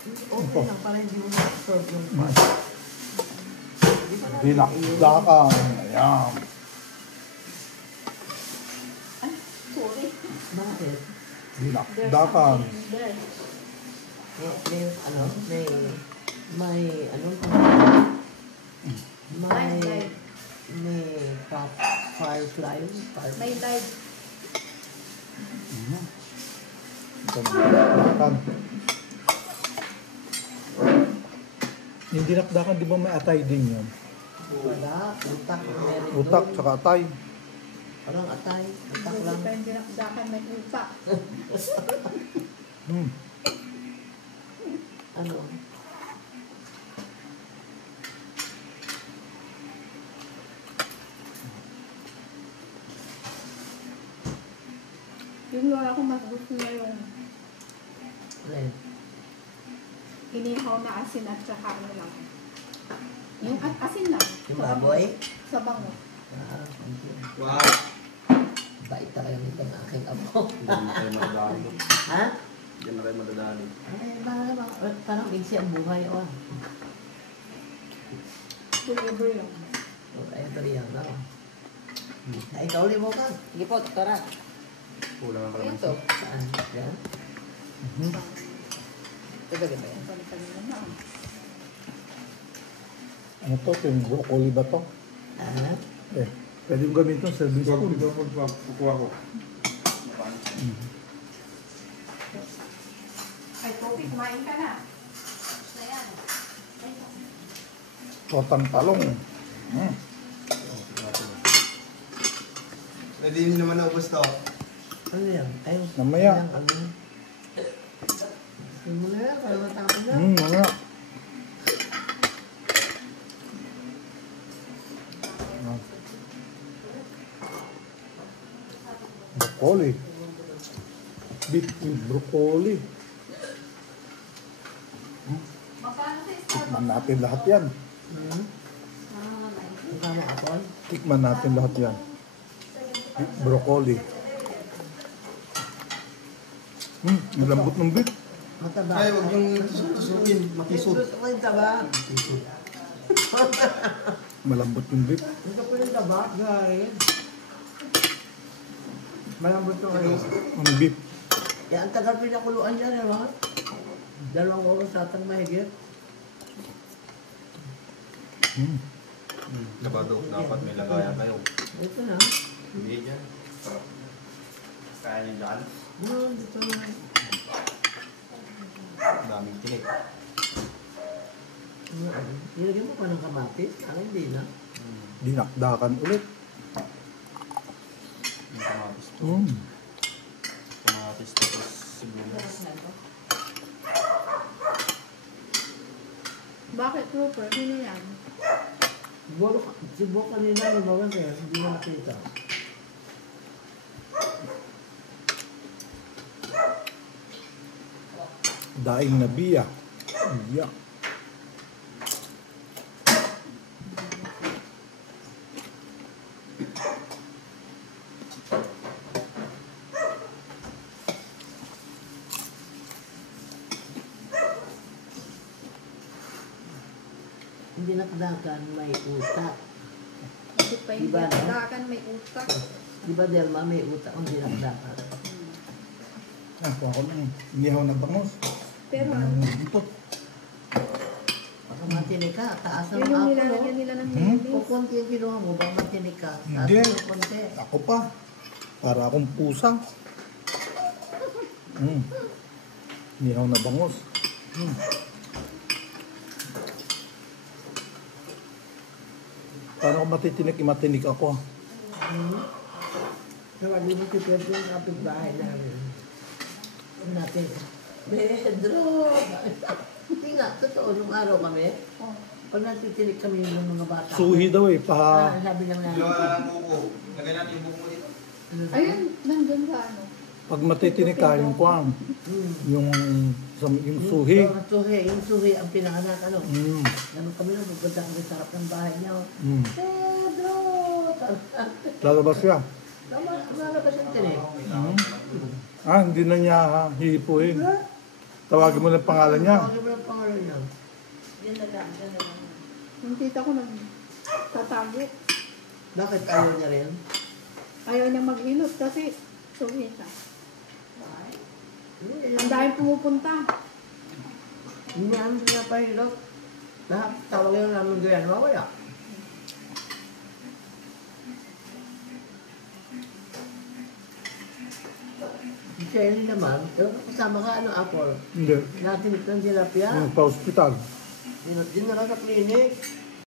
Okay lang, para hindi mo na-absorb yung fat. Dinakdakan. Ayan. Ay, sorry. Bakit? Dinakdakan. May ano, may ano, may firefly. May live. Dinakdakan. Yung dinakdakan, di ba may atay din yun? Wala, utak. Meron Utak, doon. tsaka atay. Parang atay, utak lang. Depende na sa akin may utak. Ano? Yung lola ko mas gusto niya yung Red. inihaw na asin at saka ano lang. Yung asin lang. Yung baboy? Sa bango. Ah, thank you. Wow! Bait talaga nito ng aking amo. Diyan na kayo madadali. Ha? Diyan na kayo madadali. Ay, parang easy ang buhay, oh. Forever yung. Forever yan, no? Ay, ikaw ulit mo ka. Sige po, doktora. Kulang ang Ito. kalamansi. Saan? Yan? Ito ba yan? Palitan naman. Ano to? Yung broccoli ba to? Ah? Eh, pwede yung gamitin sa serving spoon. Kukuha ko. Ay, Poppy, kumain ka na. Ayan. Rotang talong. Pwede yun naman naubos to. Ano yan? Ay, Mamaya. yan, ano? Sige mo na yan, para matapos na. Mga. Broccoli. Beef with broccoli. Tikman natin lahat yan. Kasama apple? Tikman natin lahat yan. Broccoli. Malambot ng beef. Mataba. Ay, huwag yung tusukin. Makisot. Ito ko yung taba. Malambot yung beef. Ito ko yung taba, guys. Malambot ko kayo. Ang beef. Yan, ang tagal pinakuluan dyan, eh, ba? 2 oras atang mahigit. Labado, dapat may lagayan kayo. Ito na. Hindi dyan. Sarap. Kaya niyo dyan. Dito na. Daming tinik. Nilagyan mo pa ng kamatis? Hindi na. Dinakdakan ulit. Yung kamatis to. Kamatis to is sibuyas. Bakit, Trooper? Sino yan? Si Bo kanina, lumawas eh. Hindi na nakita. Daing na biya. Biya. Hindi nakadakan, may utak. Hindi pa yung Diba, no? dinakdakan, may utak. Di ba, Delma, may utak ang dinakdakan? Kuha ko lang. Inihaw na bangos. Pero Ito. Baka matinig ka, taas yun ng yung apple. nilalagyan nila ng Kung mayonnaise. konti yung kinuha mo, baka matinig ka. Taas Hindi. ng konti. Ako pa. Para akong pusa. Inihaw na bangos. Paano ako matitinik ako? Tawagin mo si Pedro yung kapitbahay namin. Natin. Pedro! Hindi nga, totoo, nung araw kami, Oh. pag natitinig kami ng mga bata. Suhi daw eh. Sabi lang namin. Yung ng buko. Lagay natin yung buko dito. Ayun, nandun sa ano. Pag matitinik ka, yung kuwang. Yung suhi. Yung suhi ang pinanganak, ano. Mm. Ganun kami nung pupunta kami sa harap ng bahay niya. Mm. Pedro! Lalabas siya. Tama, malabas yung tinig. Hindi na niya hihipuin. Tawagin mo ng pangalan niya. Tawagin mo ng tita ko nagtatago. Bakit ayaw niya rin? Ayaw niya mag-ilot kasi sumita. Hindi Ang dahil pumupunta. naman pinapahilot. Lahat tawag yung namin ganyan, mawala. Si Shelly naman, kasama ka ano, Apple. Hindi. Natin ito ng tilapia. Yung pa-hospital. Dinala sa clinic.